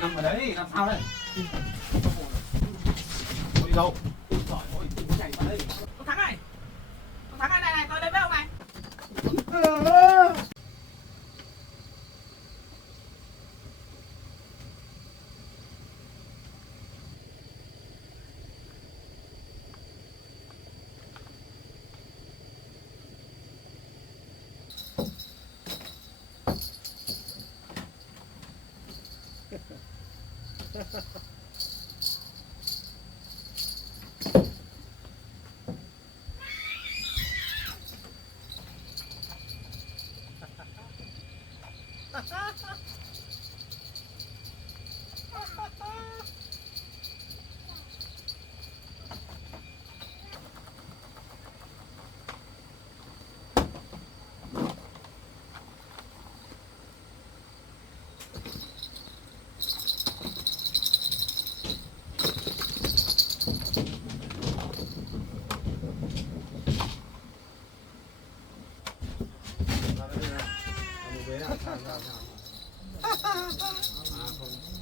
Nằm ở đấy, làm sao đây? Đi đâu? Trời ơi, chạy vào đây. Con Thắng này. Con Thắng này này, tôi đến với ông này.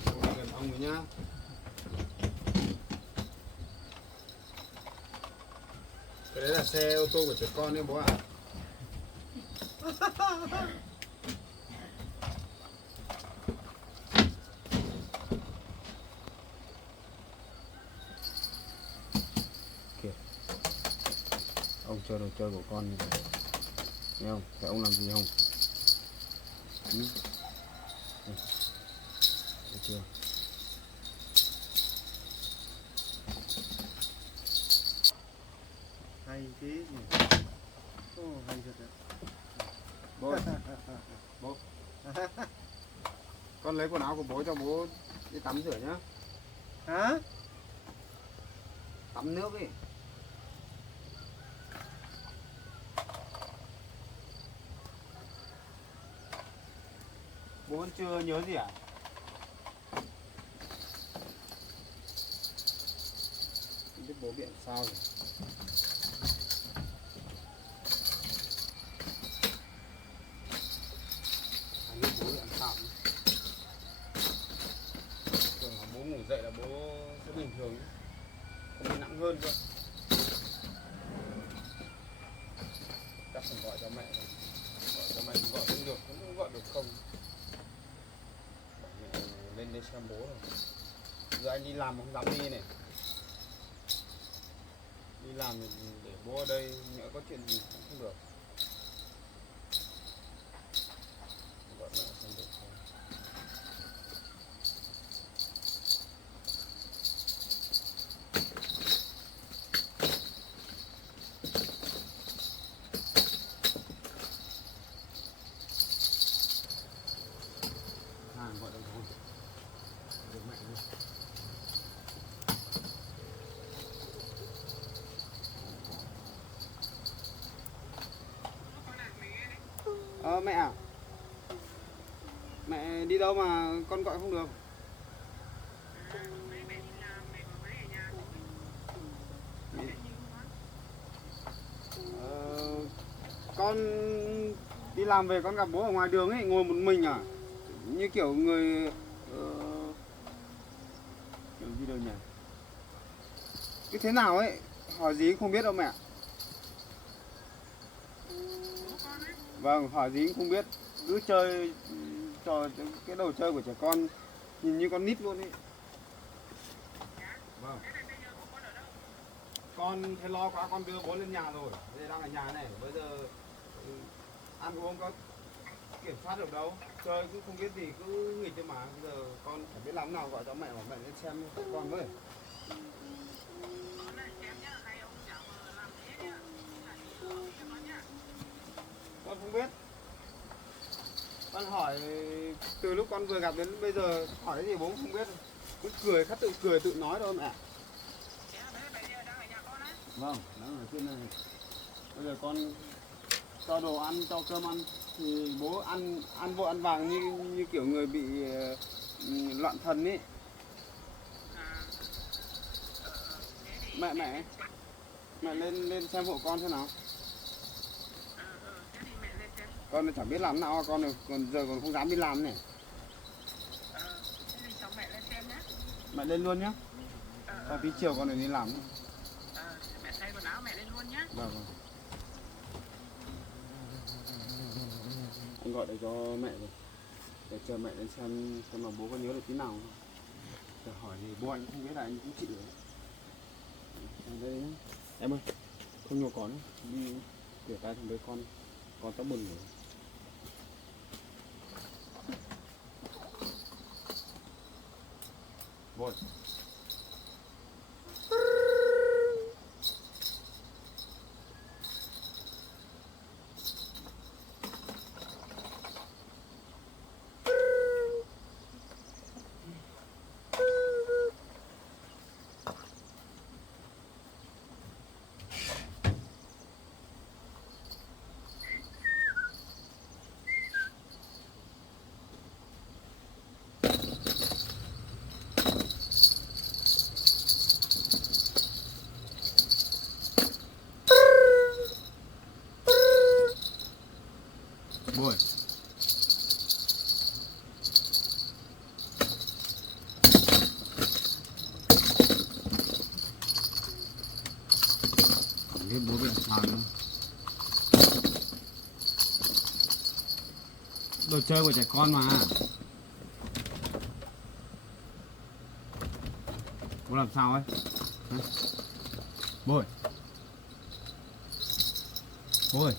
Không gần ông ấy nhá. Cái đấy là xe ô tô của trẻ con đấy bố ạ. Kìa. Ông chơi đồ chơi của con như vậy. Nghe không? Thế ông làm gì không? Ừ. Được chưa? Hay thế nhỉ. Ồ, hay thật đấy. Bố ơi. Bố. Con lấy quần áo của bố cho bố đi tắm rửa nhá. Hả? Tắm nước ấy. Bố vẫn chưa nhớ gì à? Không biết bố biện sao rồi. Không biết bố biện sao nữa. Thường là bố ngủ dậy là bố sẽ bình thường, không bị nặng hơn cơ. Chắc phải gọi cho mẹ rồi. Gọi cho mẹ gọi không được, không gọi được không. Bảo mẹ lên đây xem bố rồi. Giờ anh đi làm mà không dám đi này. Đi làm thì để bố ở đây, nhỡ có chuyện gì cũng không được. Gọi mẹ xem được không. Gọi được không? Được mẹ luôn. Mẹ à? Mẹ đi đâu mà con gọi không được? Con đi làm về con gặp bố ở ngoài đường ấy, ngồi một mình à? Như kiểu người... kiểu gì đâu nhỉ? Cái thế nào ấy, hỏi gì không biết đâu mẹ. Vâng, hỏi gì cũng không biết. Cứ chơi trò cái đồ chơi của trẻ con, nhìn như con nít luôn ấy. Vâng. Con thấy lo quá, con đưa bố lên nhà rồi. Bây giờ đang ở nhà này, bây giờ ăn uống có kiểm soát được đâu. Chơi cũng không biết gì, cứ nghịch thôi mà. Bây giờ con phải biết làm nào, gọi cho mẹ bảo mẹ lên xem con với. Con không biết. Con hỏi từ lúc con vừa gặp đến bây giờ hỏi cái gì bố cũng không biết. Cứ cười, khắc tự cười tự nói thôi mẹ. Vâng, đang ở trên này. Bây giờ con cho đồ ăn, cho cơm ăn thì bố ăn vội ăn vàng như kiểu người bị loạn thần ấy. Mẹ lên xem hộ con thế nào. Con chẳng biết làm nào con rồi, còn giờ còn không dám đi làm này. Mẹ lên luôn nhá. Tí chiều con này đi làm. Mẹ thay quần áo mẹ lên luôn nhá. Vâng vâng. Anh gọi để cho mẹ rồi. Để chờ mẹ lên xem là bố có nhớ được tí nào không. Để hỏi thì bố anh không biết là anh cũng chịu được. Đây nhá. Em ơi, không nhiều con đi rửa tay thằng đứa con tao bừng rồi. Rồi. Rồi. Không biết bố biết làm sao nữa. Đồ chơi của trẻ con mà. Bố làm sao ấy? Hả? Bố ơi. Bố ơi.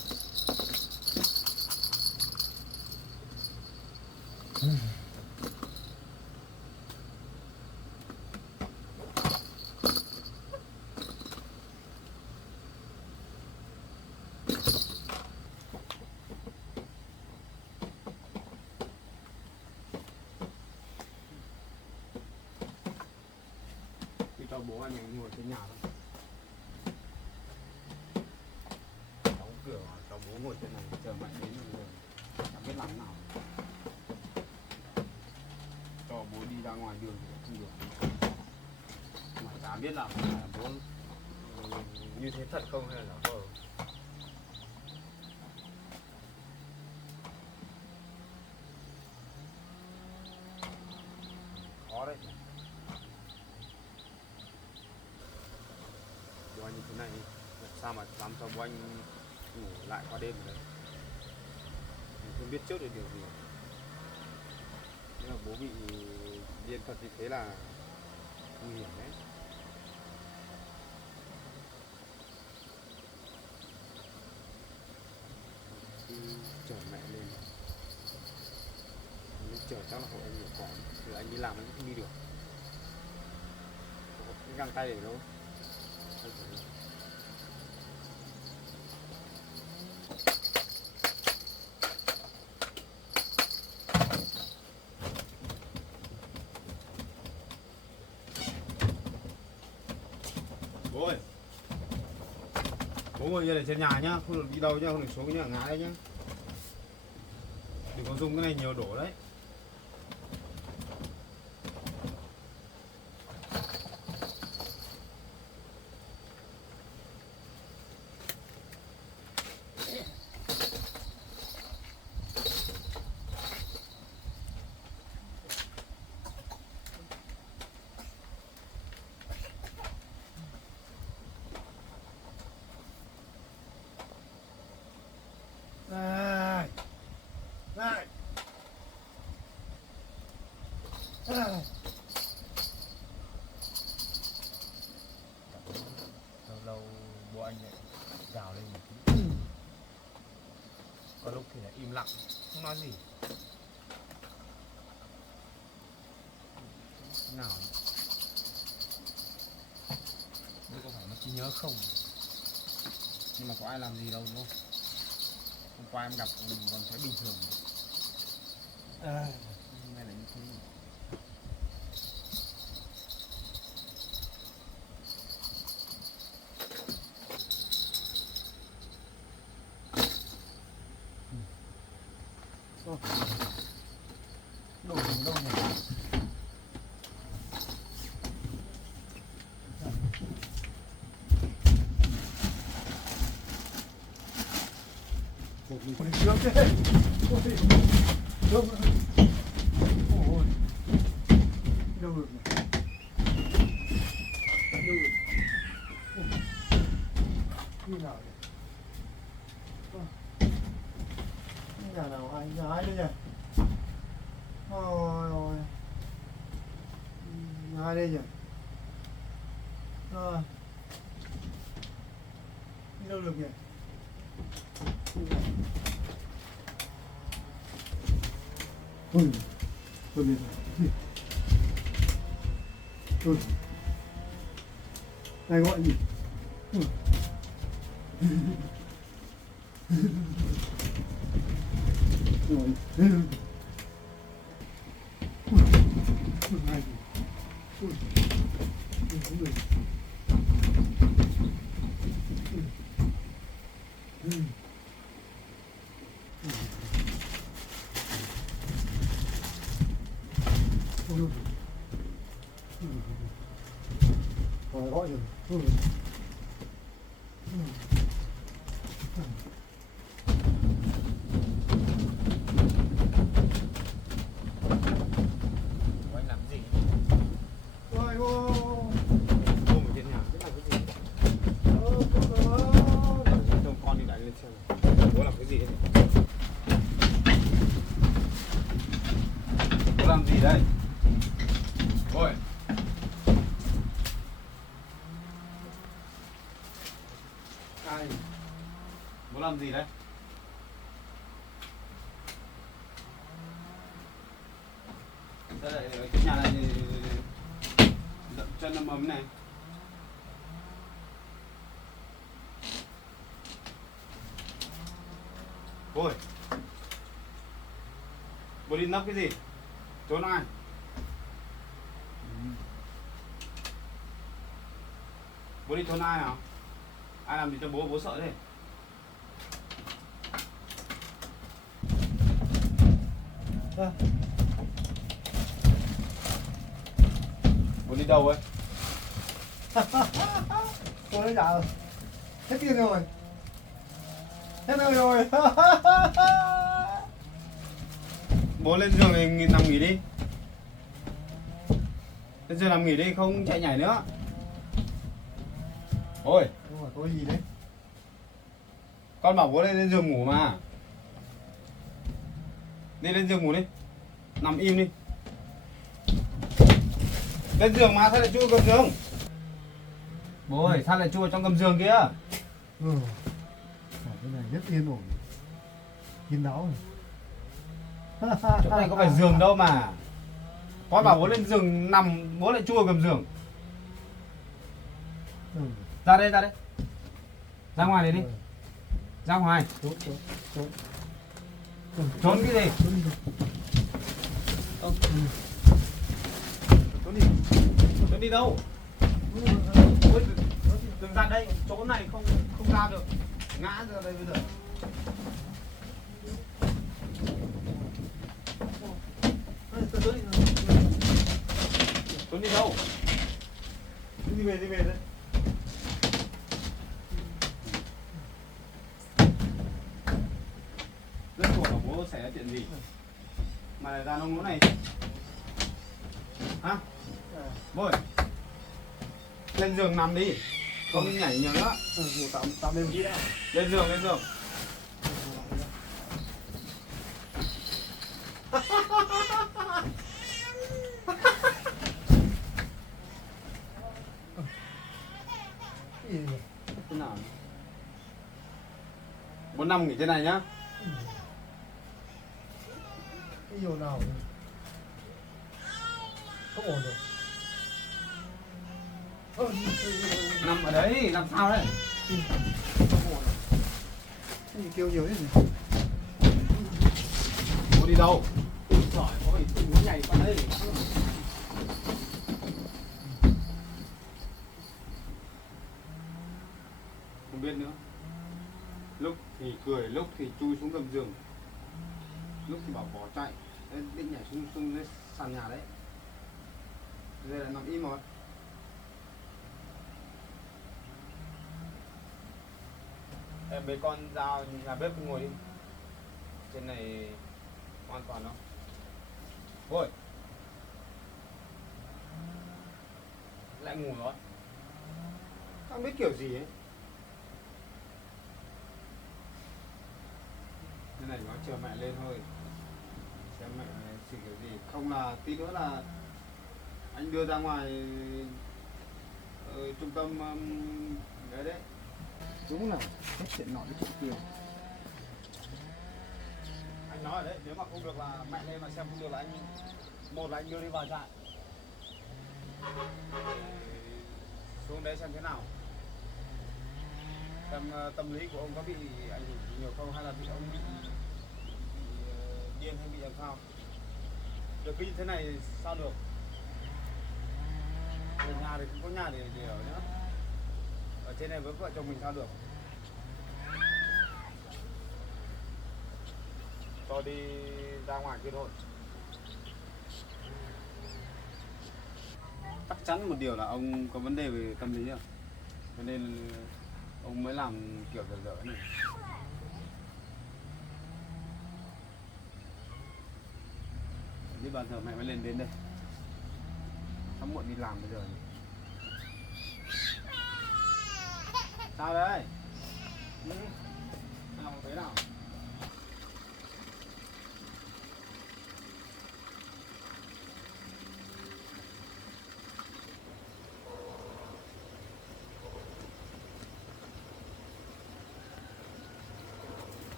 Đi cho bố anh ngồi trên nhà thôi. Đóng cửa cho bố ngồi trên này chờ mẹ đến rồi chẳng biết làm nào. Cho bố đi ra ngoài đường thì không được. Mà chả biết là bố như thế thật không hay là vờ. Khó đấy. Bố anh như thế này làm sao mà làm cho bố anh ngủ lại qua đêm đấy. Mình không biết trước được điều gì. Nếu mà bố bị điên thật như thế là nguy hiểm đấy. Khi chở mẹ lên nếu chở chắc là hội anh nhiều còn thì anh đi làm anh cũng không đi được. Có cái găng tay để đâu. Bố ơi, bố ngồi yên ở trên nhà nhá, không được đi đâu nhá, không được xuống cái nhà ngã đấy nhá. Đừng có dùng cái này nhiều đổ đấy. Này. Này. Lâu lâu bố anh lại gào lên một tí. Có lúc thì lại im lặng, không nói gì. Nào đây có phải nó trí nhớ không, nhưng mà có ai làm gì đâu đúng không? Hôm qua em gặp còn thấy bình thường mà. Hôm nay là như thế. đồ dùng đâu nhỉ? Còn đi trước thế. Ôi, đâu rồi? Ôi, đâu được nhỉ? nào nhỉ? Nhà nào ai nhà ai đây nhỉ? Ôi ôi. Nhà ai đây nhỉ? Rồi. Đi đâu được nhỉ? Ui. Tôi biết rồi. Ui. Này gọi gì? Ui. Rồi. Ui. Ai gì? Ui. Ui. Ui. Rồi gọi rồi. Anh làm cái gì? Rồi ô. Ôm ở trên nhà biết làm cái gì. Chồng con đi đánh lên xem bố làm cái gì đấy. Bố làm gì đây? Ôi. Ai? Bố làm gì đấy? Đây này, ở cái nhà này dậm chân nó mấm này. Ôi. Bố đi nấp cái gì? Trốn ai? Bố đi trốn ai nào? Ai làm gì cho bố sợ thế? À. Bố đi đâu ấy? Tôi đã trả rồi. Hết tiền rồi. Hết nơi rồi. Bố lên giường này nằm nghỉ đi. Lên giường nằm nghỉ đi, không chạy nhảy nữa. Ôi, Không phải có gì đấy. con bảo bố lên giường ngủ mà. Đi lên giường ngủ đi. Nằm im đi. Lên giường mà sao lại chui gầm giường? Bố ơi, sao lại chui trong gầm giường kia? Ừ. Cái này rất yên ổn. Kín đáo rồi. Chỗ này có phải giường đâu mà. Con bảo bố lên giường nằm, bố lại chui gầm giường. Ừ. Ra đây, ra đây. Ra ngoài này đi. Ra ngoài. Trốn, trốn, trốn. Trốn cái gì? Trốn đi rồi. Trốn đi. Trốn đi đâu? Ôi, đừng ra đây, chỗ này không ra được. Ngã ra đây bây giờ. Trốn đi đâu? Đi về đấy. Rốt cuộc là bố xảy ra chuyện gì? Mà lại ra nông nỗi này. Hả? Bố ơi. Lên giường nằm đi. Không đi nhảy nhiều nữa. Ngủ tạm lên một tí đã. Lên giường, lên giường. Cái gì nhỉ? Thế nào? Bố nằm nghỉ trên này nhá. Cái điều nào nhỉ? Không ổn rồi. Nằm ở đấy, làm sao đấy? Không ổn rồi. Cái gì kêu nhiều thế nhỉ? Bố đi đâu? Trời ơi, bố nhảy qua đây. Không biết nữa. Lúc thì cười, lúc thì chui xuống gầm giường. Lúc thì bảo bỏ chạy. Đấy, định nhảy xuống lên sàn nhà đấy. Đây là nằm im rồi. Em bế con ra nhà bếp ngồi đi. Trên này an toàn không? Ôi. Lại ngủ rồi. Không biết kiểu gì ấy. này nó chờ mẹ lên thôi, xem mẹ xử kiểu gì, không là tí nữa là anh đưa ra ngoài trung tâm đấy đấy. Đúng là hết chuyện nọ đến chuyện kia. Anh nói ở đấy, nếu mà không được là mẹ lên, mà xem không được là anh, một là anh đưa đi vào trại, xuống đấy xem thế nào, xem tâm lý của ông có bị ảnh hưởng gì nhiều không, hay là bị ông bị điên hay bị làm sao. Được cứ như thế này sao được, ở nhà thì cũng có nhà để ở nữa, ở trên này với vợ chồng mình sao được. Cho đi ra ngoài kia thôi. Chắc chắn một điều là ông có vấn đề về tâm lý à, cho nên ông mới làm kiểu dở dở này. Biết bao giờ mẹ mới lên đến đây, sắp muộn đi làm bây giờ. Sao đấy? Nào thấy nào?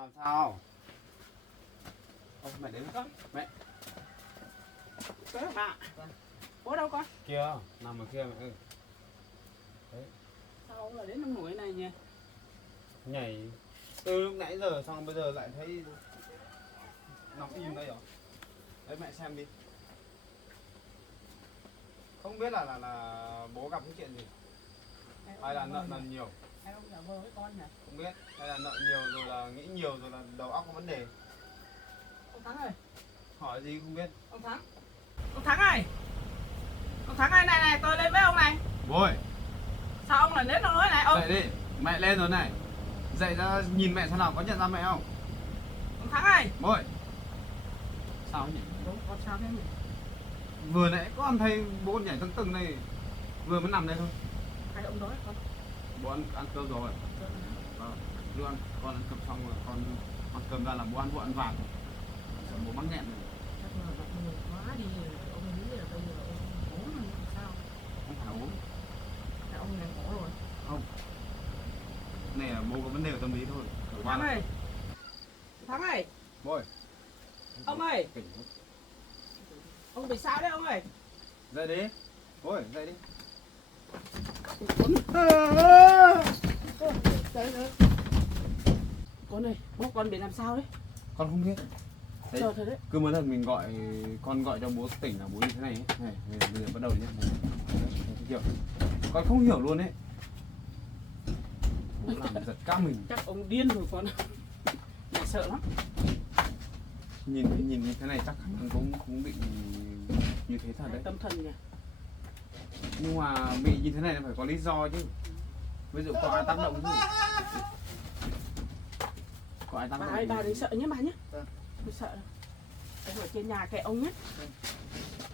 Làm sao? Ô, mẹ đến con. Mẹ. Tới bà. Bố đâu con? Kia, nằm ở kia mẹ ơi. Đấy. Sao ông lại đến nông nổi này nhỉ? Nhảy từ lúc nãy giờ xong bây giờ lại thấy nằm im đây rồi. Đấy mẹ xem đi. Không biết là bố gặp cái chuyện gì, hay là nợ nhiều. Hay ông giả vờ với con nhỉ? Không biết, hay là nợ nhiều rồi là nghĩ nhiều rồi là đầu óc có vấn đề. Ông Thắng ơi. Hỏi gì không biết. Ông Thắng. Ông Thắng ơi. Ông Thắng ơi, này tôi lên với ông này. Bố ơi, Sao ông lại đến nông nổi này ông? dậy đi, mẹ lên rồi này. Dậy ra nhìn mẹ xem nào, có nhận ra mẹ không? Ông Thắng ơi. Bố ơi. Sao nhỉ? Đúng, con sao thế nhỉ? Vừa nãy con thấy bố nhảy tưng tưng này, vừa mới nằm đây thôi. Hay ông nói con. Bố ăn cơm rồi. Vâng, đưa ăn, con ăn cơm xong rồi, con ăn cơm ra là bố ăn vội ăn vàng. Sợ bố mắc nghẹn rồi. Chắc là bận nhiều quá đi, ông nghĩ là bây giờ ông ốm hay sao? Không phải ốm. Là ông này khổ rồi. Không. Này là bố có vấn đề về tâm lý thôi. Thắng ơi. Thắng ơi. Bố ơi. Ông ơi. Tỉnh quá. Ông bị sao đấy ông ơi? Dậy đi. Bố ơi, dậy đi. Con ơi, bố con bị làm sao đấy? Con không biết. Đấy. Chờ thôi đấy. Cứ mỗi lần mình gọi, con gọi cho bố tỉnh là bố như thế này ấy. Này, bây giờ bắt đầu nhé. Hiểu. Con không hiểu luôn đấy. Bố làm giật cả mình. Chắc ông điên rồi con. Mẹ sợ lắm. Nhìn như thế này chắc khả năng cũng bị như thế thật đấy. Tâm thần nhỉ. Nhưng mà bị như thế này là phải có lý do chứ. Ví dụ có ai tác động gì? Có ai tác động gì? Bà đừng sợ nhé bà nhé. Vâng. Tôi sợ đâu. Ông ở trên nhà kệ ông nhé.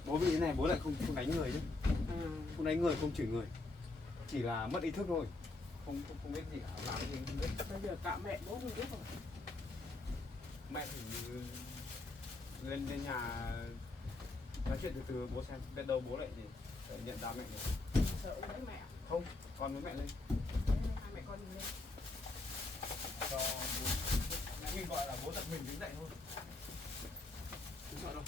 Bố bị thế này bố lại không đánh người chứ. Ừ. Không đánh người, không chửi người. Chỉ là mất ý thức thôi. Không biết gì cả, làm cái gì không biết. Bây giờ cả mẹ bố không biết rồi. Mẹ thì lên nhà nói chuyện từ từ bố xem, biết đâu bố lại gì để nhận ra mẹ được. Sợ ông lấy mẹ. Không, con với mẹ lên. Hai mẹ con đi lên. Cho bố, mẹ mình gọi là bố giật mình đứng dậy thôi. Không sợ đâu.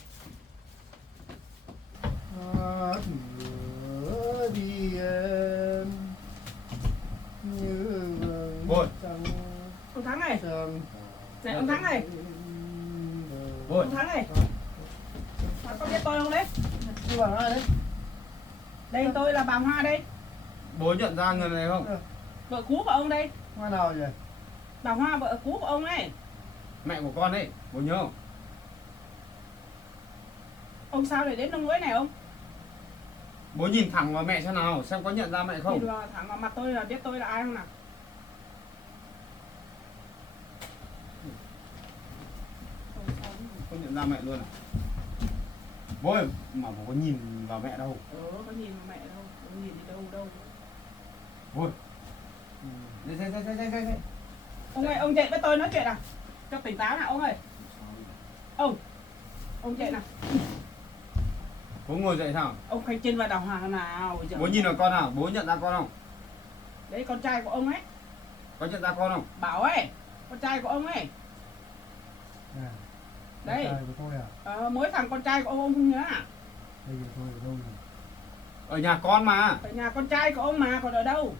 Đi như Bố ơi. Ông Thắng này. Trăng. Này ông Thắng này. Bố ơi. Ông Thắng này. Sao con biết tôi không đấy? Như bảo ai đấy? Đây tôi là bà Hoa đây. Bố nhận ra người này không? Vợ cũ của ông đây. Hoa nào vậy? Bà Hoa vợ cũ của ông ấy. Mẹ của con ấy, bố nhớ không? Ông sao lại đến nông nỗi này ông? Bố nhìn thẳng vào mẹ xem nào, xem có nhận ra mẹ không? Nhìn vào thẳng vào mặt tôi là biết tôi là ai không nào? Không nhận ra mẹ luôn à? Bố ơi, mà bố có nhìn vào mẹ đâu. Có nhìn vào mẹ đâu, không nhìn đi đâu. Ôi. Đây. Ông ơi, ông dậy với tôi nói chuyện nào. Cho tỉnh táo nào ông ơi. Ông dậy nào. Bố ngồi dậy sao? Ông khoanh chân vào đào hàng nào. Bố nhìn vào con nào? Bố nhận ra con không? Đấy con trai của ông ấy. Có nhận ra con không? Bảo ấy. Con trai của ông ấy. À, Đây. con trai của tôi à? Mỗi thằng con trai của ông không nhớ à? Bây giờ tôi ở đâu rồi? Ở nhà con mà. Ở nhà con trai của ông mà còn ở đâu?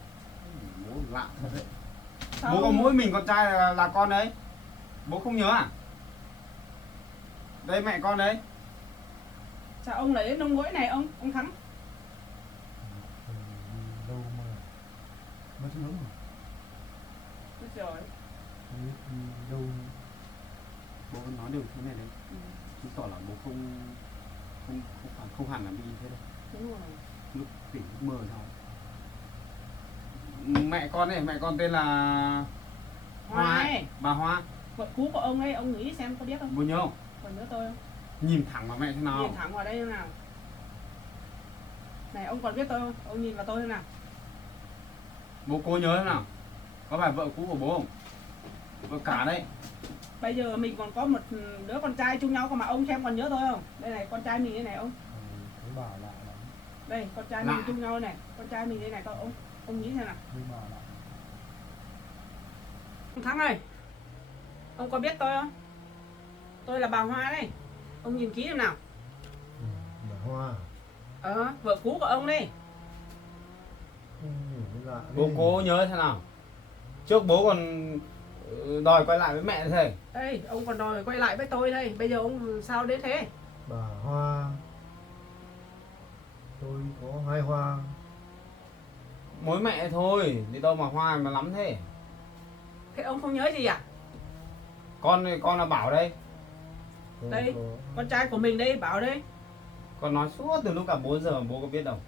Bố lạ thật đấy. Sao Bố có ông- mỗi mình con trai là con đấy. Bố không nhớ à? Đây mẹ con đấy. Sao ông lấy nông gỗi này ông Thắng? Ừ, đâu mà mất lắm rồi. Chết rồi. Không biết đi đâu nữa. Bố vẫn nói được thế này đấy. Ừ, Chứng tỏ là bố không hẳn là bị thế đâu. đúng rồi. Lúc tỉnh lúc mơ sao? Mẹ con này, mẹ con tên là Hoa ấy. ấy. Bà Hoa. Vợ cũ của ông ấy, ông nghĩ xem có biết không? Bố nhớ không? Còn nhớ tôi không? Nhìn thẳng vào mẹ thế nào? Nhìn thẳng vào đây thế nào? Này ông còn biết tôi không? Ông nhìn vào tôi thế nào? Bố cố nhớ thế nào? Có phải vợ cũ của bố không? Vợ cả đấy. Bây giờ mình còn có một đứa con trai chung nhau cơ mà ông xem còn nhớ tôi không? Đây này, con trai mình đây này ông. Thấy bà lạ lắm. Đây, con trai Lạ. mình chung nhau này. Con trai mình đây này, ông nghĩ thế nào? Thấy bà lạ. Ông Thắng ơi, ông có biết tôi không? Tôi là bà Hoa đây. Ông nhìn kỹ xem nào. Ừ, bà Hoa. Vợ cũ của ông đây. Không hiểu cái lạ Bố ghê. cố nhớ thế nào? Trước bố còn đòi quay lại với mẹ thế. Đây, ông còn đòi quay lại với tôi đây. Bây giờ ông sao đến thế? Bà Hoa. Tôi có 2 hoa. Mỗi mẹ thôi, đi đâu mà Hoa mà lắm thế. Thế ông không nhớ gì à? Con là Bảo đây. Tôi Đây. có, Con trai của mình đây, Bảo đây. Con nói suốt từ lúc cả 4 giờ mà bố có biết đâu.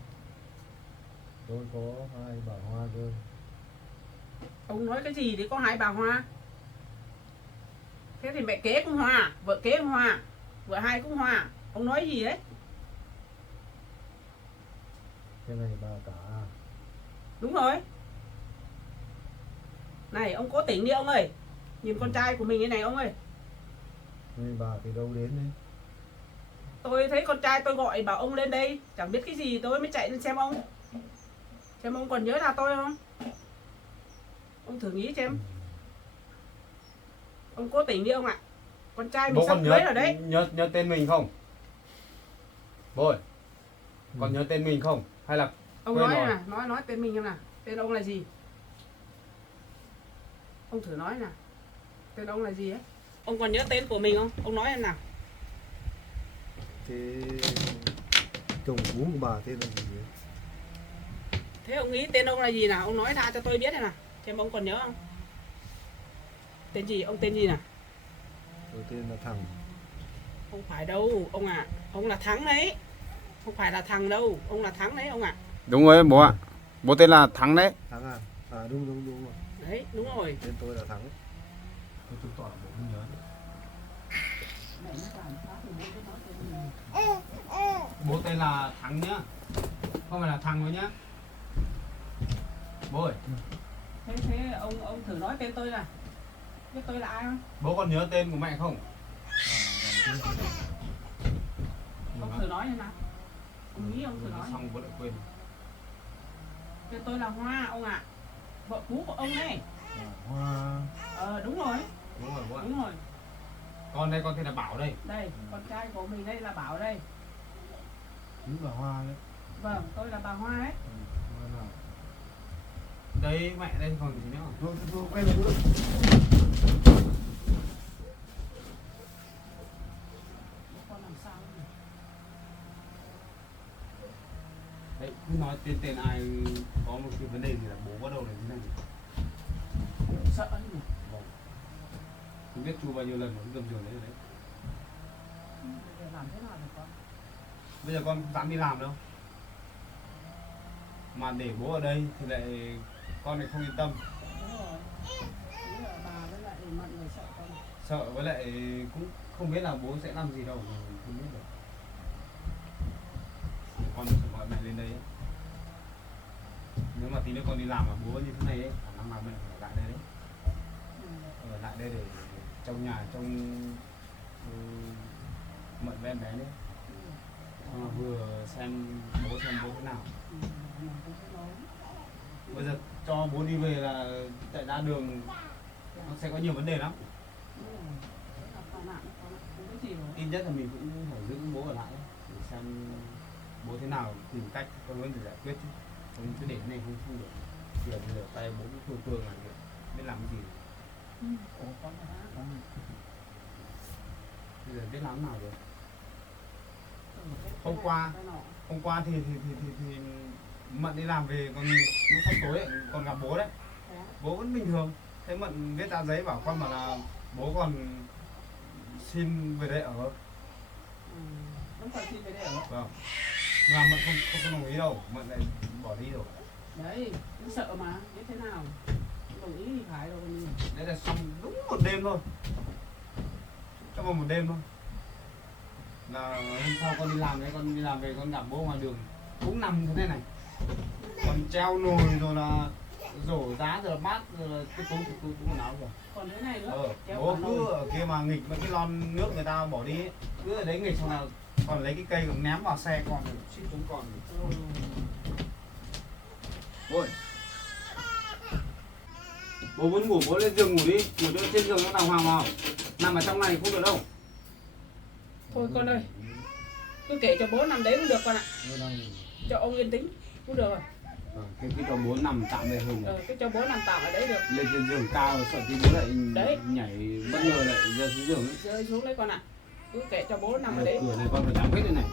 tôi có 2 bà Hoa cơ. Ông nói cái gì thì có 2 bà Hoa. Thế thì mẹ kế cũng Hoa, vợ kế cũng Hoa, vợ hai cũng Hoa. Ông nói gì đấy? Cái này bà cả à? Đúng rồi. Này ông cố tỉnh đi ông ơi. Nhìn con trai của mình thế này ông ơi. Người bà từ đâu đến đấy? Tôi thấy con trai tôi gọi bảo ông lên đây. Chẳng biết cái gì tôi mới chạy lên xem ông. Xem ông còn nhớ ra tôi không? Ông thử nghĩ xem. Ông cố tỉnh đi ông ạ. Con trai mình Bố sắp còn cưới nhớ rồi đấy. nhớ tên mình không? Bố ơi, còn nhớ tên mình không? Hay là Ông quên nói rồi. nè, nói tên mình xem nào. Tên ông là gì? Ông thử nói nào. Tên ông là gì ấy? Ông còn nhớ tên của mình không? Ông nói em nào. Thế chồng cũ của bà tên là gì đấy? Thế ông nghĩ tên ông là gì nào? Ông nói ra cho tôi biết này nào. Xem ông còn nhớ không? Tên gì? Ông tên gì nào? Tôi tên là Thằng. Không phải đâu, ông ạ. Ông là Thắng đấy. Không phải là Thằng đâu. Ông là Thắng đấy ông ạ. Đúng rồi bố ạ. Bố tên là Thắng đấy. Thắng à? À đúng rồi. Đấy, đúng rồi. Tên tôi là Thắng. Tôi chứng tỏ là bố không nhớ. Bố tên là Thắng nhá. Không phải là Thằng nữa nhá. Bố ơi, Thế ông thử nói tên tôi nào. Biết tôi là ai không? bố còn nhớ tên của mẹ không? Ông thử nói xem nào. Ông nghĩ ông thử nói. Xong bố lại quên. Tên tôi là Hoa ông ạ. Vợ cũ của ông đấy. Bà Hoa. Đúng rồi. Đúng rồi bố ạ. Đúng rồi. Con đây, con tên là Bảo đây. Đây, con trai của mình đây là Bảo đây. Chính bà Hoa đấy. Vâng, tôi là bà Hoa đấy. Hoa nào? Đây mẹ đây còn gì nữa? Tôi quay lại nữa. Con làm sao nhỉ? Đấy, cứ nói tên ai có một cái vấn đề gì là bố bắt đầu là thế này. Sợ nhỉ? Vâng. Không biết chu bao nhiêu lần nó dầm trường đấy rồi đấy. Bây giờ làm thế nào được con? Bây giờ con không dám đi làm đâu. Mà để bố ở đây thì lại con lại không yên tâm. Đúng rồi. Đúng là bà với lại mọi người sợ con. Sợ với lại cũng không biết là bố sẽ làm gì đâu, không biết được. Con phải gọi mẹ lên đây ấy. nếu mà tí nữa con đi làm mà bố như thế này ấy, khả năng là mẹ phải ở lại đây đấy, ở lại đây để trong nhà trong mận với em bé đấy. Vừa xem bố thế nào. Bây giờ cho bố đi về là tại ra đường nó sẽ có nhiều vấn đề lắm. Ít nhất là mình cũng phải giữ bố ở lại để xem bố thế nào, tìm cách con vẫn phải giải quyết chứ. Không cứ để cái này không được. Giờ bây giờ tay bố cũng phương là biết làm cái gì. Bây giờ biết làm nào rồi. Hôm qua thì Mận đi làm về còn lúc khách tối ấy, còn gặp bố đấy. Bố vẫn bình thường. Thế Mận viết ra giấy bảo con bảo là bố còn xin về đây ở. Vẫn còn xin về đây ở. Vâng. Nhưng mà Mận không đồng ý đâu, Mận lại bỏ đi rồi. Đấy, cũng sợ mà, biết thế nào. Không đồng ý thì phải rồi. Đấy là xong đúng một đêm thôi. Trong vòng một đêm thôi. Là hôm sau con đi làm đấy, con đi làm về con gặp bố ngoài đường cũng nằm thế này. Còn treo nồi rồi là rổ giá rồi là bát rồi là cái túi quần áo rồi. Còn thế này nữa. Bố cứ ở kia mà nghịch với cái lon nước người ta bỏ đi ấy. Cứ ở đấy nghịch xong là còn lấy cái cây còn ném vào xe còn ship xuống còn. Ôi. Bố muốn ngủ bố lên giường ngủ đi, ngủ trên giường nó đàng hoàng vào. Nằm ở trong này không được đâu. Thôi con ơi, cứ kể cho bố nằm đấy cũng được con ạ. Cho ông yên tĩnh cũng được rồi. Cái cho bố nằm tạm đây hơn. Cái cho bố nằm tạm ở đấy được. Lên trên giường cao sợ tí bố lại đấy. Nhảy bất ngờ lại rơi xuống giường ấy. Rơi xuống đấy con ạ. Cứ kể cho bố nằm ở đấy. Cửa này con phải đóng hết đây này.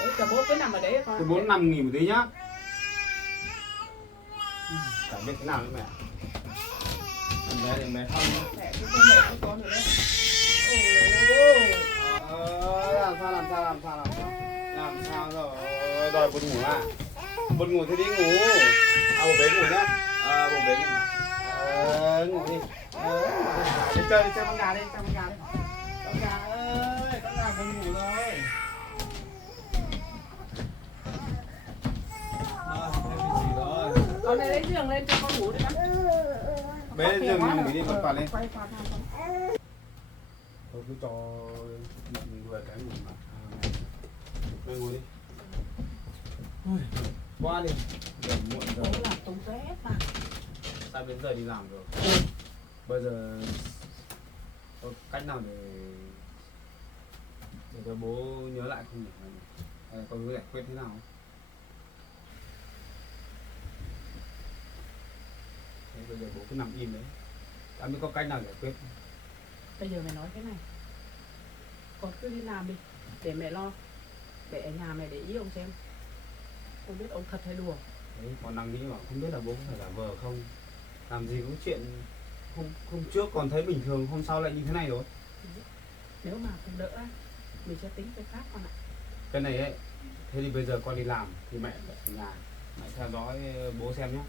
Đấy cho bố cứ nằm ở đấy con. Cái bố nằm nghỉ một tí nhá. Chẳng biết thế nào nữa mẹ. Em bé không. Mẹ cứ mệt với con rồi đấy. Làm sao rồi. Đòi buồn ngủ à? Buồn ngủ thì đi ngủ. Bố bé ngủ nhá. Bố bé ngủ. Ngủ đi. Đi chơi con gà đi, con gà đi. Con gà ơi, con gà buồn ngủ rồi. Con này lấy giường lên cho con ngủ đi con. Bé lên giường ngủ đi, con toàn lên. Quay qua thang con. Thôi cứ cho Mận về cái ngủ mà. Mày ngồi đi. Qua đi. Muộn rồi. Bố làm tung tét mà. Sao đến giờ đi làm rồi. Bây giờ có cách nào để cho bố nhớ lại không nhỉ? Có hướng giải quyết thế nào không? Thế bây giờ bố cứ nằm im đấy. Đã mới có cách nào giải quyết. Bây giờ mày nói thế này. Con cứ đi làm đi. Để mẹ lo. Để ở nhà mẹ để ý ông xem. Không biết ông thật hay đùa. Đấy, còn đang nghĩ mà không biết là bố có phải là vợ không. Làm gì có chuyện hôm trước còn thấy bình thường, hôm sau lại như thế này rồi. Nếu mà không đỡ mình sẽ tính cái khác con ạ. Cái này ấy, thế thì bây giờ con đi làm thì mẹ ở nhà, mẹ theo dõi bố xem nhé.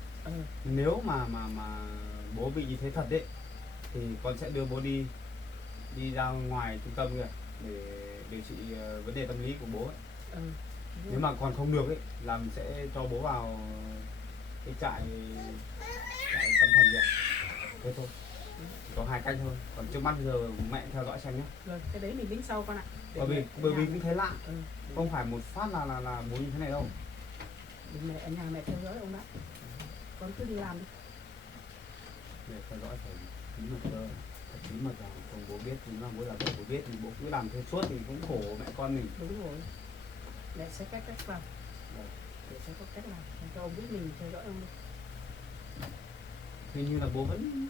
Nếu mà bố bị như thế thật đấy thì con sẽ đưa bố đi ra ngoài trung tâm kìa để điều trị vấn đề tâm lý của bố ấy. Nếu mà còn không được ấy là mình sẽ cho bố vào cái trại tâm thần kìa. Thế thôi. Có hai cách thôi. Còn trước mắt giờ mẹ theo dõi xem nhé. Rồi, cái đấy mình tính sau con ạ. Bởi vì cũng thấy lạ. Không phải một phát là bố như thế này đâu. Mẹ ở nhà mẹ theo dõi ông đã. Con cứ đi làm đi. Để theo dõi phải bí mật cơ. Bí mật là không bố biết, nhưng mà bố là bố biết thì bố cứ làm thế suốt thì cũng khổ mẹ con mình. Đúng rồi. Mẹ sẽ cách làm. Để sẽ có cách làm cho ông biết mình theo dõi ông đi. Hình như là bố vẫn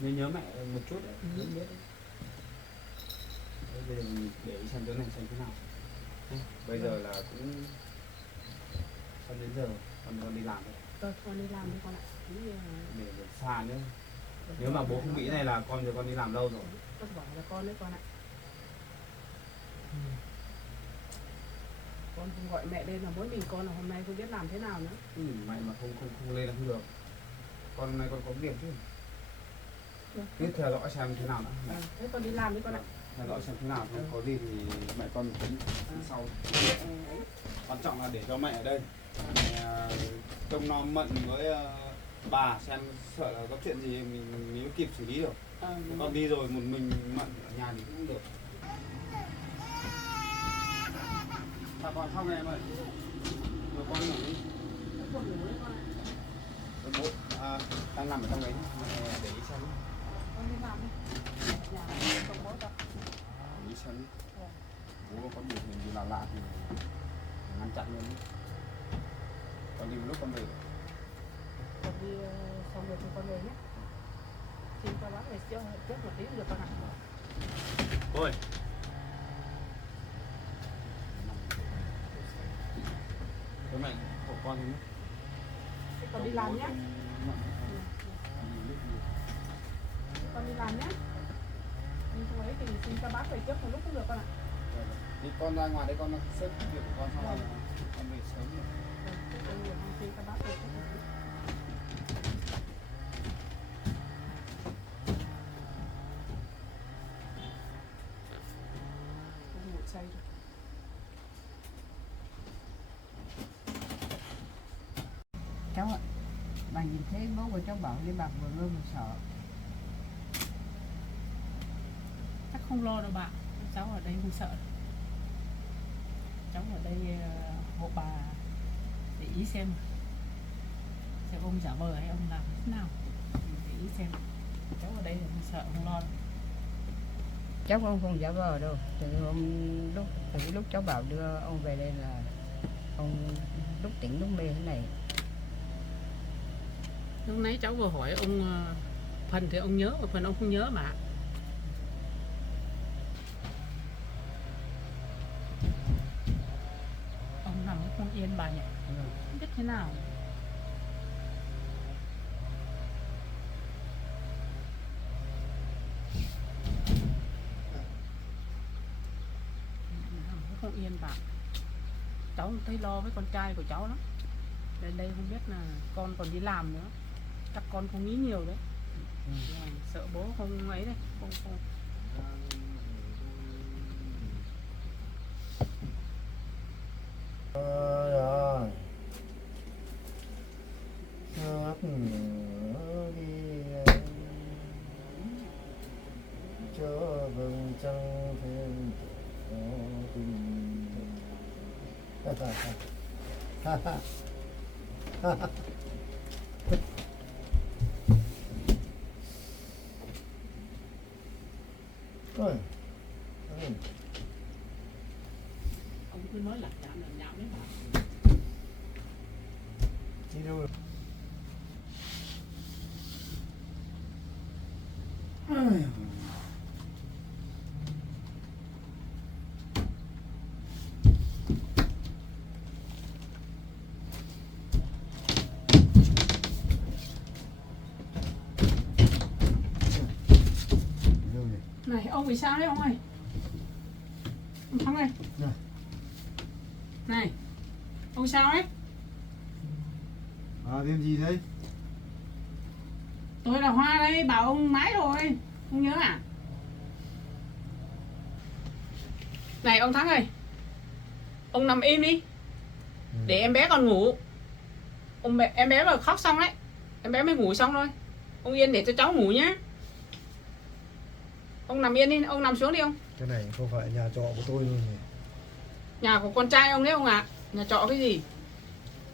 nhớ mẹ một chút đấy, vẫn biết đấy. Đấy, bây giờ mình để ý xem chỗ này xem thế nào. Bây giờ là cũng sắp đến giờ con đi làm thôi. Rồi con đi làm đi con ạ. Để xa nữa. Nếu mà bố không nghĩ này là con đi làm lâu rồi. Con bảo là con đấy con ạ. Con không gọi mẹ lên là mỗi mình con là hôm nay không biết làm thế nào nữa. Mày mà không lên là không được. Con này con có việc chứ. cứ theo dõi xem thế nào nữa. Thế con đi làm đi con ạ. Theo dõi xem thế nào, không có gì thì mẹ con tính sau. Quan trọng là để cho mẹ ở đây, mẹ trông nom Mận với bà xem sợ là có chuyện gì mình mới kịp xử lý được. Con đi rồi một mình Mận ở nhà thì cũng không được. Bà còn xong rồi em ơi. Rồi con ngủ đi. Bố đang nằm ở trong đấy, mẹ để ý xem. Con đi làm đi. Nhà không bố đâu. Để ý xem. Bố có biểu hiện gì lạ lạ thì ngăn chặn luôn. Con đi một lúc con về. Con đi xong rồi thì con về nhé. Xin cho bác về trước một tí được con ạ. Ôi. Cái mẹ của con thì Con đi làm nhé. Con đi làm nhé. Nhưng không ấy thì xin cho bác về trước một lúc cũng được con ạ. Thì con ra ngoài đây con xếp việc của con xong rồi con về sớm được. Xin cho bác về trước một lúc. Con ngủ say rồi. Cháu ạ, bà nhìn thấy bố của cháu bảo đi bạc vừa luôn mà sợ. Chắc không lo đâu bạn. Cháu ở đây không sợ. Cháu ở đây hộ bà để ý xem ông giả vờ hay ông làm thế nào, để ý xem. Cháu ở đây là không sợ, không lo đâu. Cháu không giả vờ đâu. Từ lúc cháu bảo đưa ông về đây là ông lúc tỉnh lúc mê thế này. Lúc nãy cháu vừa hỏi ông, phần thì ông nhớ, phần ông không nhớ mà. Ông nằm không yên bà nhỉ? Không biết thế nào. Nằm không yên bà. Cháu thấy lo với con trai của cháu lắm. Đến đây không biết là con còn đi làm nữa. Chắc con không nghĩ nhiều đấy. Sợ bố không ấy đấy, không. Rồi. Ngất ngửa đi cho vầng trăng thêm tình. Ha ha ha ha. Ôi. Ông cứ nói là nhảm đấy bà. Đi đâu rồi? Này ông vì sao đấy ông ơi? Ông Thắng ơi. Này. Ông sao đấy? Thêm gì đấy? Tôi là Hoa đây, bảo ông mãi rồi. Không nhớ à? Này ông Thắng ơi. Ông nằm im đi. Để em bé còn ngủ. Em bé mà khóc xong đấy. Em bé mới ngủ xong thôi. Ông yên để cho cháu ngủ nhé. Ông nằm yên đi, ông nằm xuống đi ông. Cái này không phải nhà trọ của tôi luôn nhỉ? Nhà của con trai ông đấy ông ạ. Nhà trọ cái gì?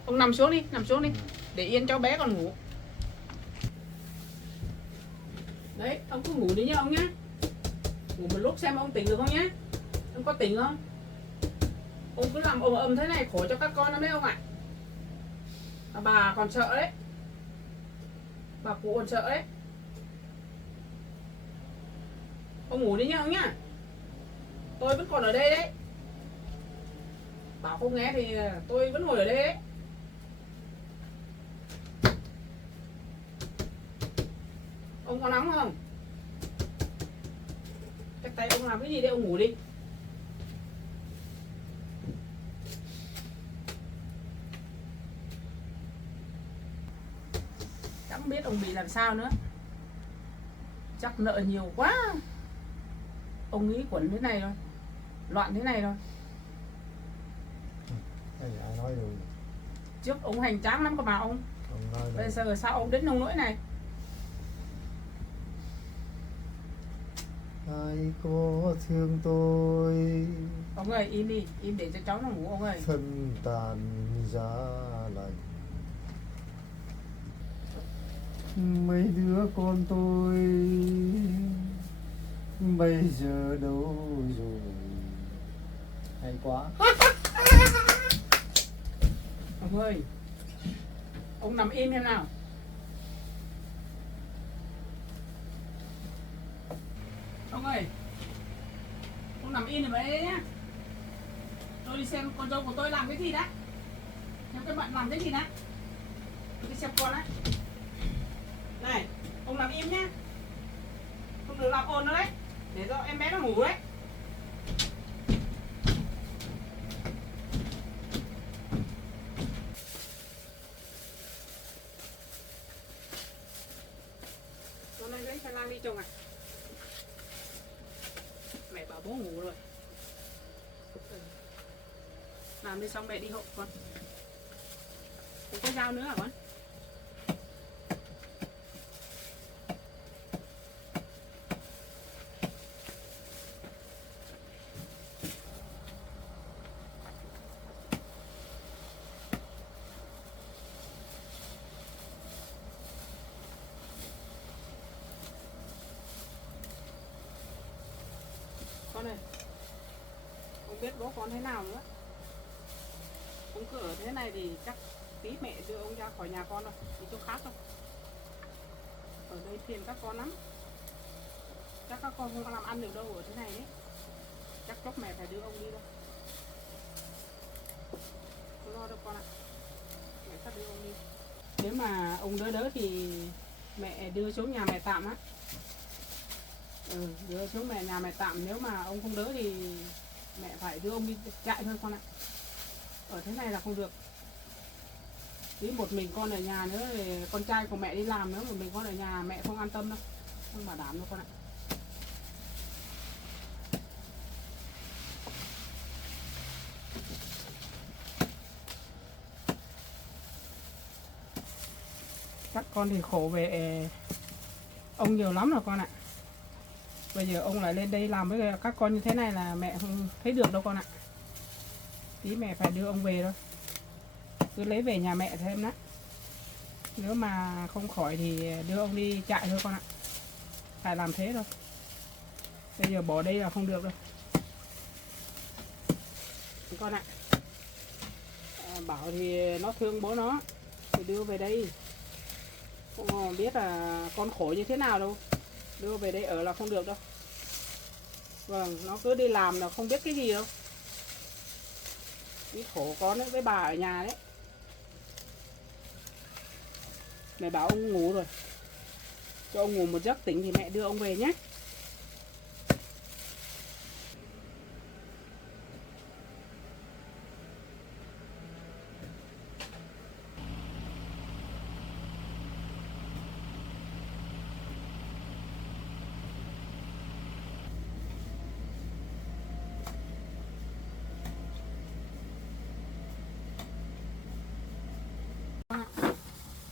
Ông nằm xuống đi. Để yên cháu bé còn ngủ. Đấy, ông cứ ngủ đi nhá ông nhá. Ngủ một lúc xem ông tỉnh được không nhá. Ông có tỉnh không? Ông cứ làm ầm thế này khổ cho các con lắm đấy ông ạ. Bà còn sợ đấy. Bà cụ còn sợ đấy. Ông ngủ đi nhá ông nhá. Tôi vẫn còn ở đây đấy. Bảo không nghe thì tôi vẫn ngồi ở đây đấy. Ông có nóng không? Cái tay ông làm cái gì đấy, ông ngủ đi. Chẳng biết ông bị làm sao nữa. Chắc nợ nhiều quá. Ông nghĩ quẩn thế này rồi, loạn thế này rồi. Cái gì ai nói rồi. Trước ông hành tráng lắm cơ mà ông. Ông nói Bây là giờ sao ông đến nông nỗi này? ai có thương tôi Ông ơi im đi, im để cho cháu nó ngủ ông ơi. phân tàn giá lạnh. Mấy đứa con tôi bây giờ đâu rồi. Hay quá. Ông ơi, ông nằm im xem nào. Ông ơi, ông nằm im thì vậy đấy nhá. Tôi đi xem con dâu của tôi làm cái gì đã. Xem cái bạn làm cái gì đã. Tôi đi xem con đấy. Này, ông nằm im nhá. Không được làm ồn nữa đấy. Để cho em bé nó ngủ đấy. Con này lấy xà lan đi chồng à. Mẹ bảo bố ngủ rồi. Làm đi xong mẹ đi hộ con. Không có dao nữa hả con? Con ơi, không biết bố con thế nào nữa. Ông cứ ở thế này thì chắc tí mẹ đưa ông ra khỏi nhà con rồi, đi chỗ khác thôi. Ở đây phiền các con lắm. Chắc các con không làm ăn được đâu ở thế này đấy. Chắc chốc mẹ phải đưa ông đi đâu. Không lo đâu con ạ. Mẹ sắp đưa ông đi. Nếu mà ông đỡ thì mẹ đưa xuống nhà mẹ tạm á. Đưa xuống nhà mẹ tạm. Nếu mà ông không đỡ thì mẹ phải đưa ông đi chạy thôi con ạ. Ở thế này là không được. Tí một mình con ở nhà nữa thì con trai của mẹ đi làm nữa, một mình con ở nhà mẹ không an tâm đâu, không bảo đảm đâu con ạ. Các con thì khổ về ông nhiều lắm rồi con ạ. Bây giờ ông lại lên đây làm với các con như thế này là mẹ không thấy được đâu con ạ. Tí mẹ phải đưa ông về thôi. Cứ lấy về nhà mẹ thêm đó. Nếu mà không khỏi thì đưa ông đi chạy thôi con ạ. Phải làm thế thôi. Bây giờ bỏ đây là không được đâu con ạ. Bảo thì nó thương bố nó thì đưa về đây. Không biết là con khổ như thế nào đâu. Đưa về đây ở là không được đâu. Vâng, nó cứ đi làm là không biết cái gì đâu. Cái khổ con ấy với bà ở nhà đấy. Mẹ bảo ông ngủ rồi. Cho ông ngủ một giấc tỉnh thì mẹ đưa ông về nhé.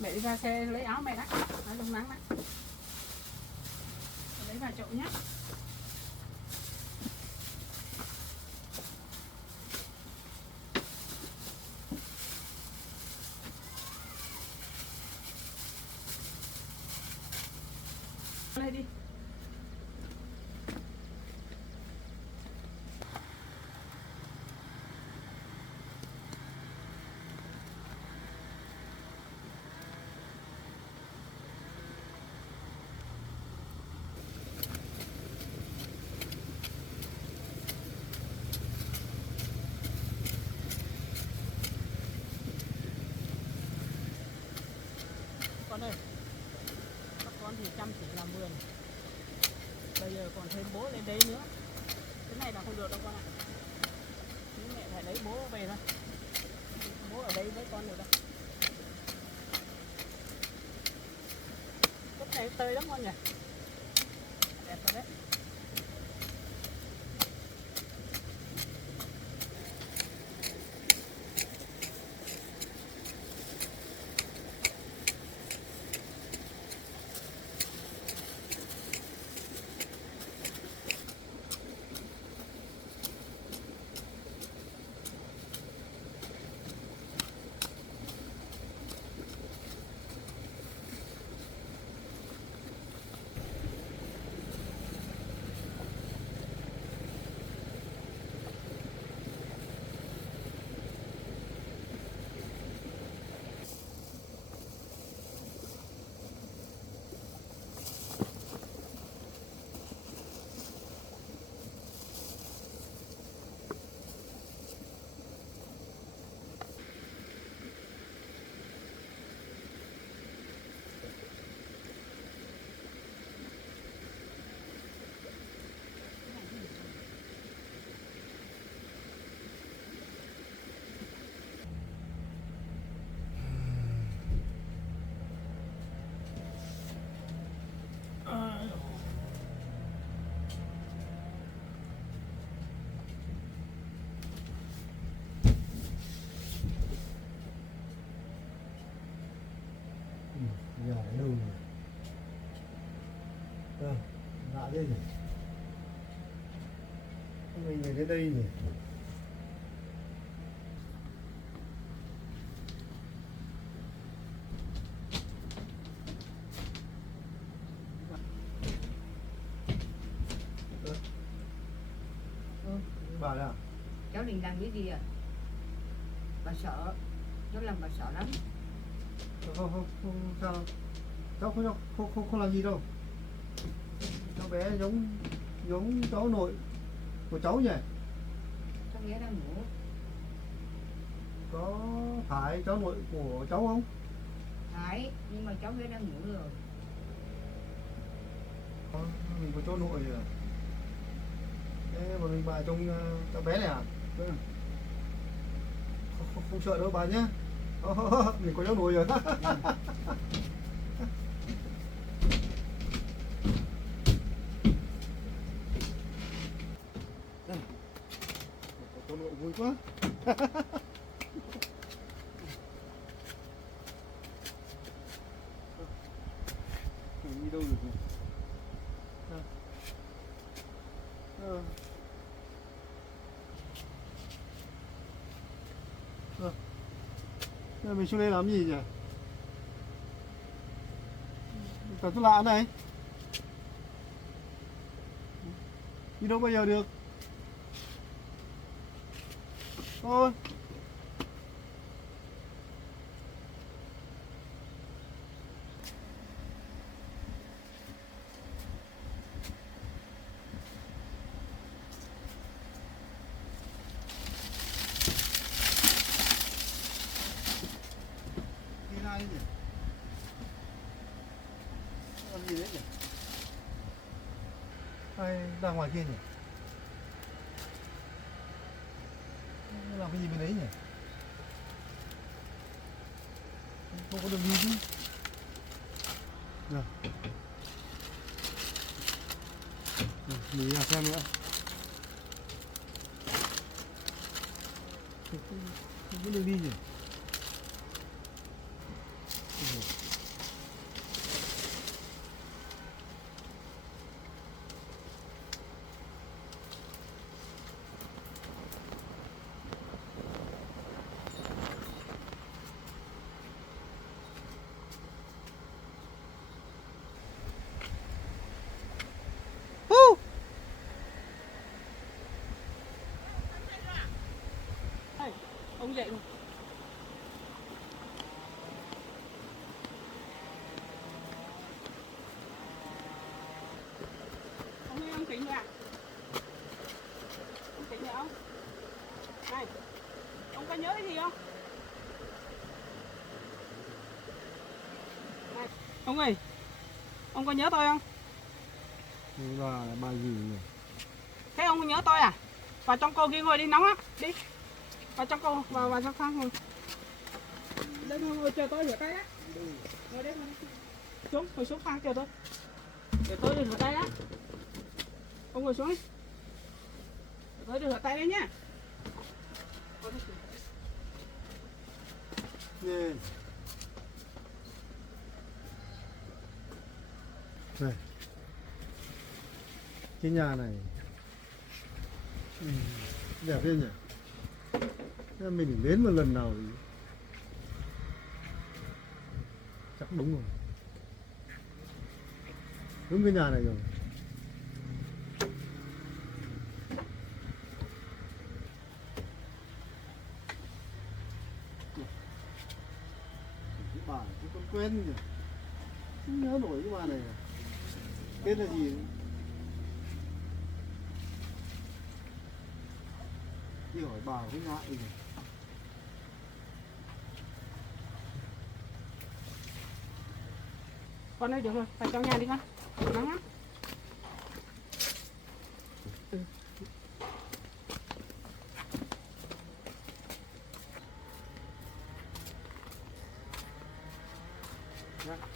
Mẹ đi ra xe lấy áo mẹ đã. Nói lông nắng đã. Lấy vào chậu nhé. Lên đi. Con ơi, các con thì chăm chỉ làm vườn. Bây giờ còn thêm bố lên đấy nữa. Cái này là không được đâu con ạ. Mẹ phải lấy bố về thôi. Bố ở đây với con được đâu. Lúc này tơi lắm con nhỉ. lạ đây nhỉ. Mình về đến đây nhỉ. Bà đây à? Cháu định làm cái gì à? Bà sợ, cháu làm bà sợ lắm. Không sao đâu. Cháu không làm gì đâu. Cháu bé giống cháu nội của cháu nhỉ. Cháu bé đang ngủ. Có phải cháu nội của cháu không? Phải, nhưng mà cháu bé đang ngủ rồi. Mình có cháu nội à? Thế mà mình bà trông cháu bé này à? Không sợ đâu bà nhé. Mình có cháu nội rồi. Có cháu nội vui quá. Mình đi đâu được nhỉ? Mình xuống đây làm gì nhỉ? Cả thuốc lạ này. Đi đâu bây giờ được? Thôi. Đi ra đi nhỉ? Làm gì đấy nhỉ? Hay ra ngoài kia nhỉ? Làm cái gì bên đấy nhỉ? Không có đường đi chứ. Rồi. Mình ra xem nữa. Không có đường đi nhỉ? Ông dậy rồi. Ông ơi, ông tỉnh rồi à? Ông tỉnh rồi không? Này, ông có nhớ cái gì không? Này, ông ơi, ông có nhớ tôi không? Bà gì nhỉ? Thế ông có nhớ tôi à? Vào trong cô kia ngồi đi, nóng lắm, đi. Vào trong cô, vào trong khoang ngồi. Đây ngồi chờ tôi rửa tay á. Ngồi đây, ngồi xuống khoang chờ tôi. Để tôi đi rửa tay á. Ông ngồi xuống đi. Tôi đi rửa tay đấy nhá. Đây. Này. Cái nhà này đẹp thế nhỉ? Mình đến một lần nào thì chắc đúng rồi. Đúng cái nhà này rồi. Cái bà cái con quen nhỉ? Không nhớ nổi cái bà này. Tên là gì? Đi hỏi bà cái ngại gì? Con ơi được rồi, vào trong nhà đi con. Nóng lắm.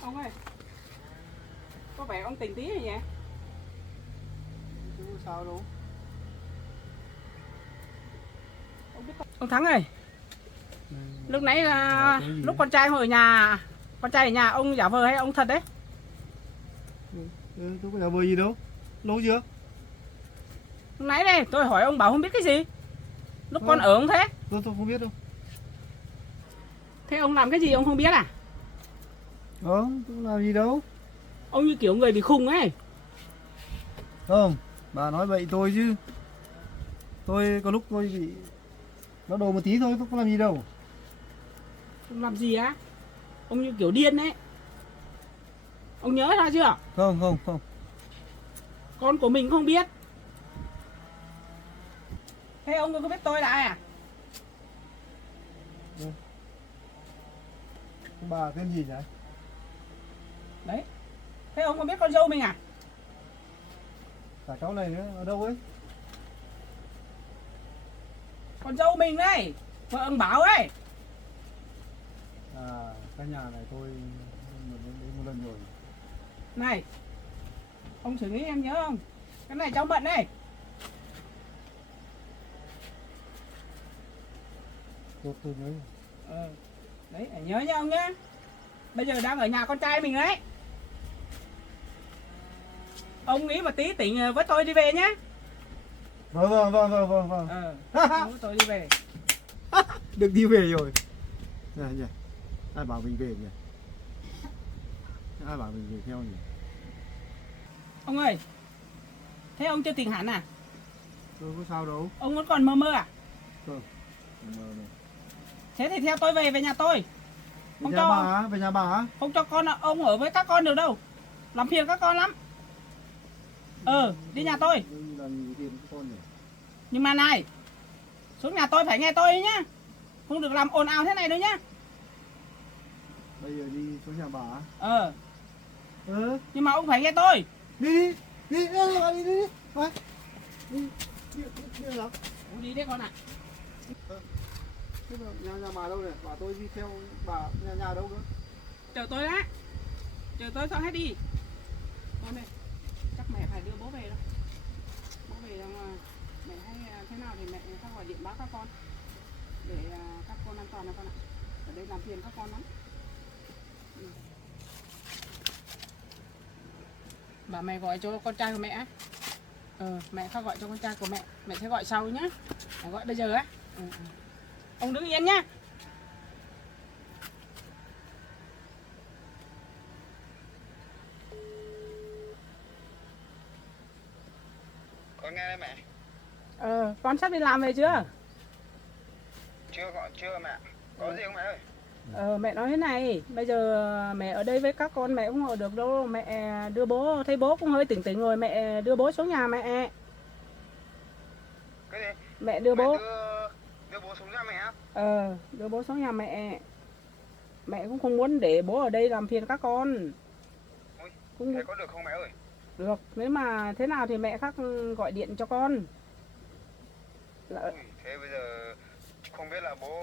Ông ơi, có vẻ ông tỉnh tí rồi nhỉ? Chứ có sao đâu. Ông Thắng ơi, lúc nãy là lúc con trai hồi ở nhà, con trai ở nhà ông giả vờ hay ông thật đấy? Tôi có giả vờ gì đâu. Lâu chưa? Lúc nãy đây tôi hỏi ông bảo không biết cái gì. Lúc con Ừ. ở ông thế. Tôi không biết đâu. Thế ông làm cái gì ông không biết à? Không, tôi làm gì đâu. Ông như kiểu người bị khùng ấy. Không, bà nói vậy tôi chứ. Tôi có lúc tôi bị nó đồ một tí thôi, tôi không làm gì đâu. Ông làm gì á? Ông như kiểu điên ấy. Ông nhớ ra chưa? Không. Con của mình không biết. Thế ông có biết tôi là ai à? Bà tên gì nhỉ? Đấy. Thế ông có biết con dâu mình à? Cả cháu này nữa, ở đâu ấy? Con dâu mình đây. Vợ ông Bảo ấy. À, căn nhà này tôi đến một lần rồi. Này. Ông xử lý em nhớ không? Cái này cháu Mận đây. Tôi nhớ. Đấy, phải nhớ nha ông nhá. Bây giờ đang ở nhà con trai mình đấy. Ông nghĩ một tí tỉnh với tôi đi về nhá. Vâng. Với tôi đi về. Được đi về rồi. Nhỉ. Ai bảo mình về nhỉ? Ai bảo mình về theo nhỉ? Ông ơi. Thế ông chưa tỉnh hẳn à? Tôi có sao đâu. Ông vẫn còn mơ mơ à? Mơ này. Thế thì theo tôi về nhà tôi. Về Không nhà cho. bà á? Về nhà bà á? Không cho con ông ở với các con được đâu. Làm phiền các con lắm. Đi nhà tôi. Làm gì tiền của con nhỉ? Nhưng mà này, xuống nhà tôi phải nghe tôi nhá. Không được làm ồn ào thế này đâu nhá. Bây giờ đi xuống nhà bà á? Nhưng mà ông phải nghe tôi. Đi. Đi nào. Đi đấy con ạ. Thế mà nhà bà đâu này? Bà tôi đi theo bà nhà đâu nữa? Chờ tôi đã. Chờ tôi xong hết đi. Con đây. Chắc mẹ phải đưa bố về đâu. Bố về đâu mà mẹ hay thế nào thì mẹ phải gọi điện báo các con. Để các con an toàn là con ạ. Ở đây làm phiền các con lắm. Bà mẹ gọi cho con trai của mẹ. Mẹ không gọi cho con trai của mẹ. Mẹ sẽ gọi sau nhá. Mẹ gọi bây giờ á. Ông đứng yên nhá. Con nghe đây mẹ. Con sắp đi làm về chưa? Chưa mẹ. Có gì không mẹ ơi? Mẹ nói thế này, bây giờ mẹ ở đây với các con mẹ cũng ở được đâu, mẹ đưa bố, thấy bố cũng hơi tỉnh tỉnh rồi, mẹ đưa bố xuống nhà mẹ. Cái gì? Mẹ đưa bố. Đưa bố xuống nhà mẹ á? Đưa bố xuống nhà mẹ. Mẹ cũng không muốn để bố ở đây làm phiền các con. Ôi, Cũng thế có được không mẹ ơi? được, nếu mà thế nào thì mẹ khác gọi điện cho con. Ui, thế bây giờ không biết là bố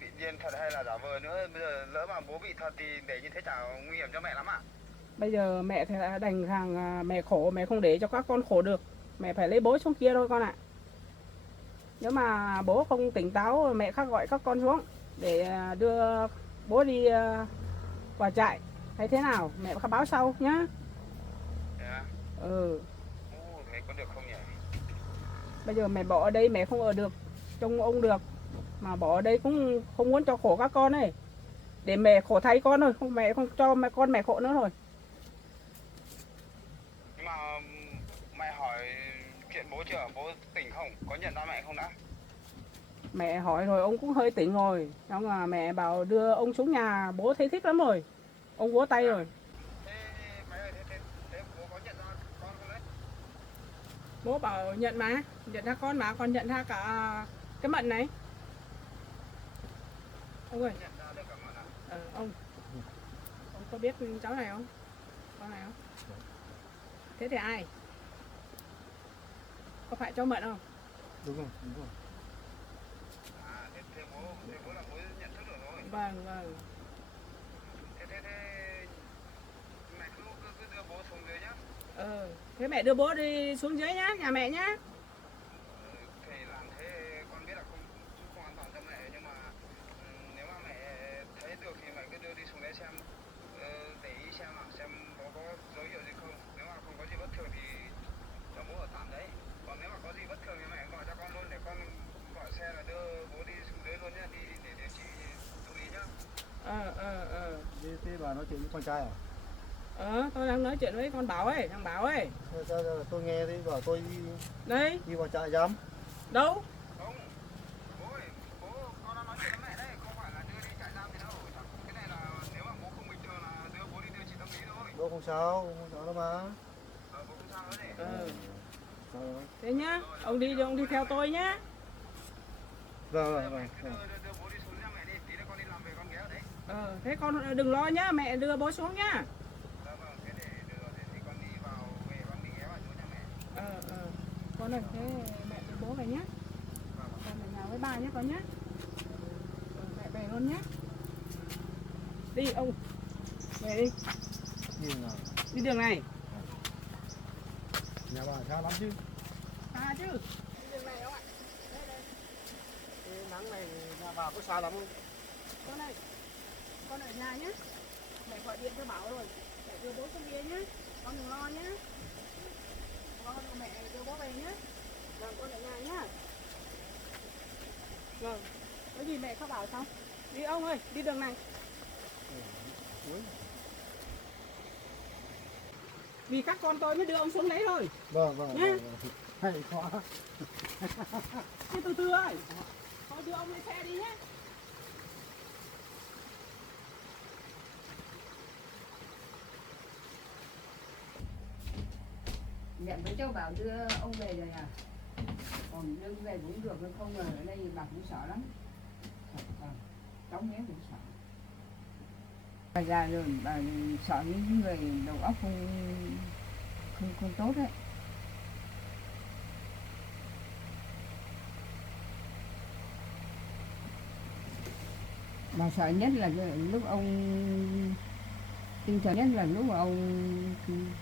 bị điên thật hay là giả vờ nữa. Bây giờ lỡ mà bố bị thật thì để như thế chả nguy hiểm cho mẹ lắm ạ. Bây giờ mẹ thì đành hàng mẹ khổ, mẹ không để cho các con khổ được. Mẹ phải lấy bố xuống kia thôi con ạ. Nếu mà bố không tỉnh táo, mẹ khác gọi các con xuống để đưa bố đi vào trại hay thế nào, mẹ báo sau nhá. Yeah. Thế có được không nhỉ? Bây giờ mẹ bỏ ở đây mẹ không ở được trông ông được, mà bỏ ở đây cũng không muốn cho khổ các con ấy, để mẹ khổ thay con thôi, không mẹ không cho mẹ khổ nữa rồi. Nhưng mà mẹ hỏi chuyện bố chưa? Bố tỉnh không? Có nhận ra mẹ không đã? Mẹ hỏi rồi, ông cũng hơi tỉnh rồi, xong là mẹ bảo đưa ông xuống nhà, bố thấy thích lắm rồi, ông vỗ tay rồi. Thế mẹ ơi, thế bố có nhận ra con không đấy? Bố bảo nhận mà, nhận ra con mà, còn nhận ra cả cái Mận này. Ông ơi, Nhận ra được cả mặt à? ông có biết cháu này không? Con này không? Thế thì ai? Có phải cháu Mận không? Đúng rồi. À, thế bố là bố nhận thức được rồi. Vâng. Thế mẹ cứ đưa bố xuống dưới nhá. Thế mẹ đưa bố đi xuống dưới nhá, nhà mẹ nhá. Thì làm thế con biết là không an toàn cho mẹ, nhưng mà nếu mà mẹ thấy được thì mẹ cứ đưa đi xuống đấy xem, để ý xem bố có dấu hiệu gì không. Nếu mà không có gì bất thường thì chuyện với con trai à? Tôi đang nói chuyện với con Bảo ấy, thằng Bảo ấy. Tôi nghe thì bảo tôi Đây, đi vào trại giam. đâu? Không, bố ơi, con đang nói chuyện với mẹ đấy, không phải là đưa đi trại giam gì đâu. Cái này là nếu mà bố không bình thường là bố đi điều trị tâm lý thôi. Bố không sao đâu mà. Bố không sao nữa này. Sao rồi? Thế nhá, ông đi theo tôi nhá. Vâng. Đưa bố đi xuống nhà mẹ đi, tí nữa con đi làm về con ghé ở đấy. Thế con đừng lo nhá, mẹ đưa bố xuống nhá. Vâng, thế để đưa thì con đi vào về con đi ghé vào chỗ nhà mẹ. Con ơi, thế mẹ đưa bố về nhá. Con về nhà với ba nhé con nhé. Mẹ về luôn nhé. Đi ông, về đi, Đi nào. đi đường này. Nhà bà xa lắm chứ. À chứ, đi đường này ông ạ. Đây. Cái nắng này nhà bà có xa lắm không? Con ơi, con ở nhà nhé. Mẹ gọi điện cho Bảo rồi, mẹ đưa bố xuống kia nhé. Con đừng lo nhé. Con mẹ đưa bố về nhé. Vâng, con ở nhà nhé. Vâng, có gì mẹ có bảo xong. Đi ông ơi, đi đường này. Vì các con tôi mới đưa ông xuống đấy thôi. Vâng. Nhá. Hay quá. Đi từ từ ơi. Thôi đưa ông lên xe đi nhé. Mẹ với cháu Bảo đưa ông về rồi à? Còn đưa về cũng được, nhưng không ở đây bà cũng sợ lắm. Cháu nhé cũng sợ. Bà già rồi, bà sợ những người đầu óc không tốt đấy. Bà sợ nhất là lúc ông tinh thần, nhất là lúc mà ông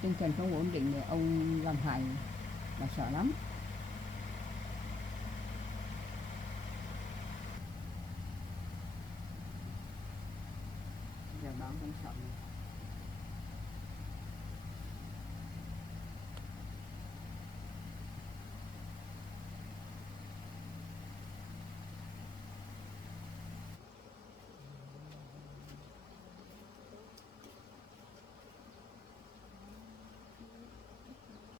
tinh thần không ổn định thì ông làm hại, bà sợ lắm.